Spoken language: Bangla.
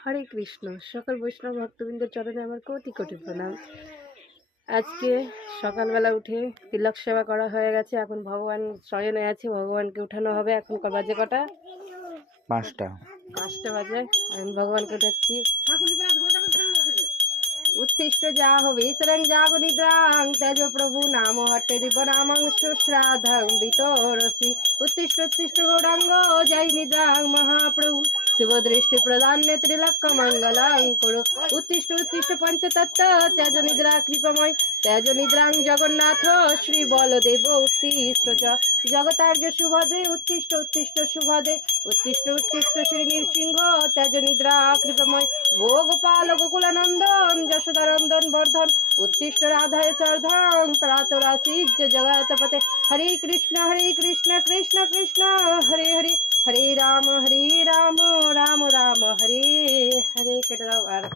হরে কৃষ্ণ। সকল বৈষ্ণব ভক্তবৃন্দের চরণে আমার কোটি কোটি প্রণাম। আজকে সকালবেলা উঠে তিলক সেবা করা হয়ে গেছে। এখন ভগবান শয়নে আছে, ভগবানকে উঠানো হবে। এখন বাজে কটা? 5টা। 5টা বাজে। আমি ভগবানকে উঠাচ্ছি। উত্তিষ্ট যা হবে ঈশ্বরং জাগ নিদ্রাং তেজ প্রভু নাম হট্টে দিব নামাংশ শ্রাদ্ধং বিতরসি। উত্তিষ্ট উত্তিষ্ট গৌরাঙ্গ জয় নিদ্রাং মহাপ্রভু শিব দৃষ্টি প্রদান ত্রিলক্ষ মঙ্গলং করো। উত্তিষ্ট উত্তিষ্ট পঞ্চতত্ত্ব তেজ নিদ্রা কৃপময় তেজ নিদ্রাং জগন্নাথ শ্রী বলদেব উত্তিষ্ট চ জগতার্য সুভদে উত্তিষ্ট উত্তিষ্ট সুভদে উত্তিষ্ট উত্তিষ্ট শ্রী নৃসিংহ তেজ নিদ্রা কৃপময় গো গোপাল গোকুলানন্দন যশোদানন্দন বর্ধন উত্তিষ্ট রাধায় চর্ধং প্রাতরাশি জগৎপতে। হরে কৃষ্ণ কৃষ্ণ কৃষ্ণ হরে হরে হরে রাম রাম রাম হরে হরে। কেটে দাও আর